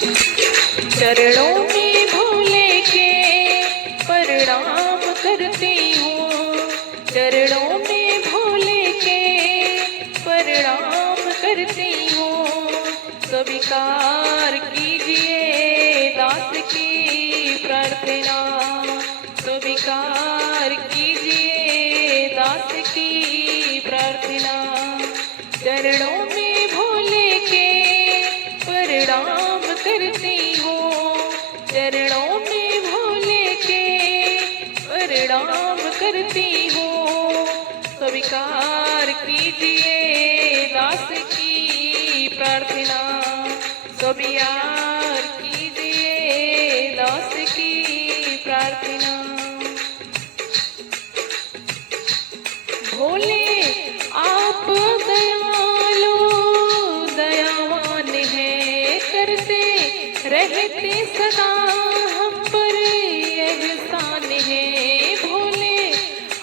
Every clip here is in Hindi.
चरणों में भोले के प्रणाम करती हूँ, चरणों में भोले के प्रणाम करती हूँ। स्वीकार कीजिए दास की प्रार्थना, स्वीकार कीजिए दास की प्रार्थना। चरणों में भोले के प्रणाम करती हूँ, चरणों में भोले के प्रणाम करती हूँ। स्वीकार कीजिए दास की प्रार्थना, स्वीकार कीजिए दास की प्रार्थना। भोले आप दयालु दयावान हैं, करते रहते सदा हम पर एहसान है। भोले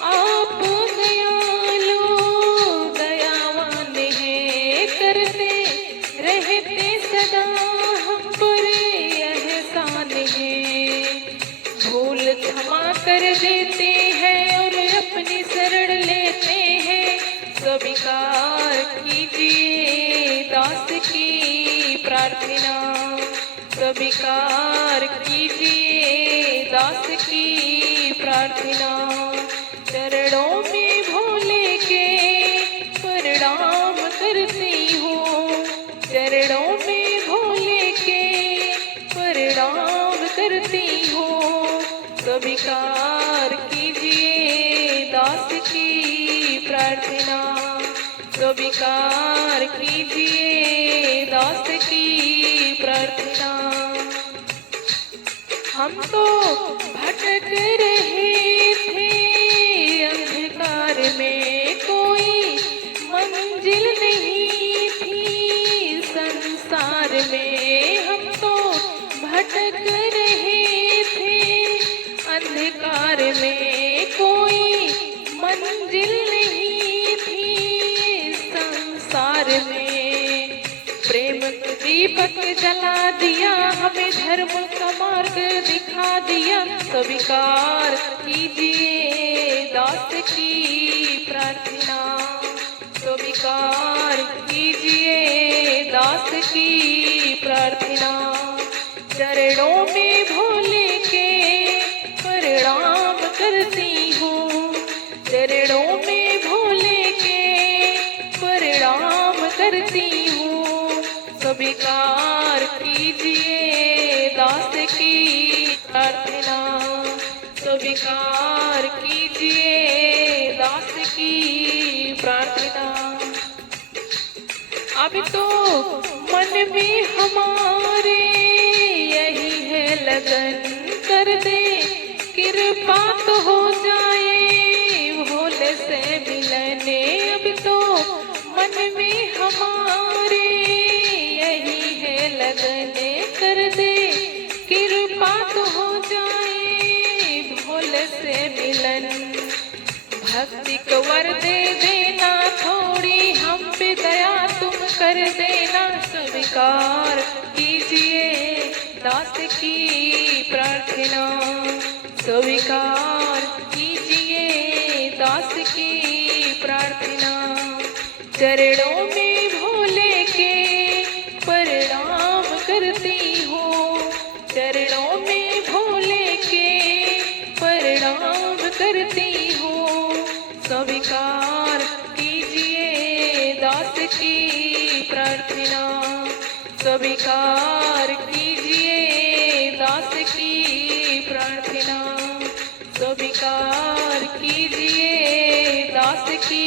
आप दयालु दयावान हैं, करते रहते सदा हम पर एहसान है। भूल क्षमा कर देते हैं और अपनी शरण लेते हैं। स्वीकार कीजिए दास की प्रार्थना, स्वीकार कीजिए दास की प्रार्थना। चरणों में भोले के प्रणाम करती हूँ, चरणों में भोले के प्रणाम करती हूँ। स्वीकार कीजिए दास की प्रार्थना, स्वीकार कीजिए दास की प्रार्थना। हम तो भटक रहे थे अंधकार में, कोई मंजिल नहीं थी संसार में। हम तो भटक रहे थे अंधकार में, कोई मंजिल नहीं थी संसार में। प्रेम का दीपक जला दिया, हमें धर्म का मार्ग दिखा दिया। स्वीकार कीजिए दास की प्रार्थना, स्वीकार कीजिए दास की प्रार्थना। चरणों में भोले के प्रणाम करती हूँ, चरणों में भोले के प्रणाम करती हूँ। स्वीकार कीजिए दास की प्रार्थना, स्वीकार कीजिए दास की प्रार्थना। अब तो मन में हमारे यही है लगन, कर दे कृपा तो हो जाए भोले से मिलने। अब तो मन में हमारे यही है लगन, कर दे कृपा तो हो जाए भोले से मिलन। भक्ति को वर दे देना थोड़ी, हम पे दया तुम कर देना। स्वीकार कीजिए दास की प्रार्थना, स्वीकार कीजिए दास की प्रार्थना। चरणों में भोले के प्रणाम करती हूँ, चरणों में भोले के प्रणाम करती हूँ। स्वीकार कीजिए दास की प्रार्थना, स्वीकार कीजिए दास की प्रार्थना, स्वीकार कीजिए दास की